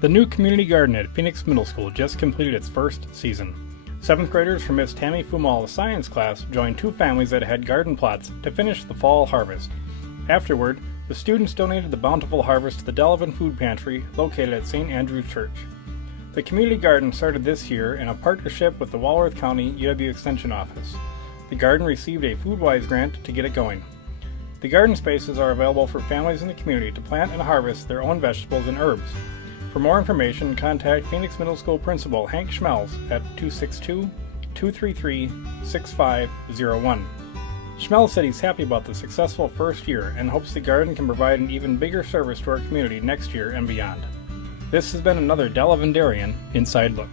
The new community garden at Phoenix Middle School just completed its first season. 7th graders from Miss Tammy Fumall science class joined 2 families that had garden plots to finish the fall harvest. Afterward, the students donated the bountiful harvest to the Delavan Food Pantry located at St. Andrew's Church. The community garden started this year in a partnership with the Walworth County UW Extension Office. The garden received a FoodWise grant to get it going. The garden spaces are available for families in the community to plant and harvest their own vegetables and herbs. For more information, contact Phoenix Middle School Principal Hank Schmelz at 262-233-6501. Schmelz said he's happy about the successful first year and hopes the garden can provide an even bigger service to our community next year and beyond. This has been another Delavan-Darien Inside Look.